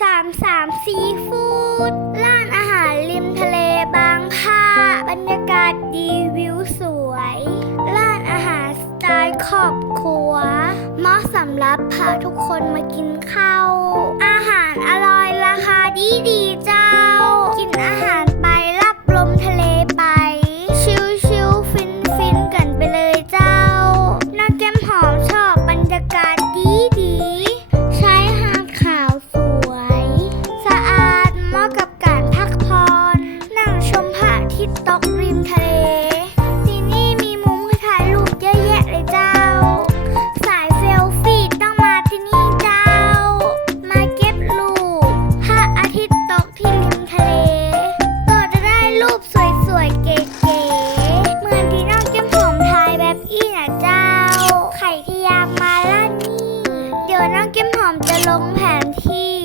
สามสามซีฟู้ดร้านอาหารริมทะเลบางพาบรรยากาศดีวิวสวยร้านอาหารสไตล์ครอบครัวเหมาะสำหรับพาทุกคนมากินข้าว ตกริมทะเล ที่นี่มีมุมให้ถ่ายรูปเยอะแยะเลยเจ้า สายเซลฟี่ต้องมาที่นี่เจ้า มาเก็บรูปพระอาทิตย์ตกที่ริมทะเล ก็จะได้รูปสวยๆเก๋ๆ เหมือนที่น้องเก็บผมถ่ายแบบอี้นะเจ้าใครที่อยากมาร้านนี้เดี๋ยวน้องเก็บหอมจะลงแผนที่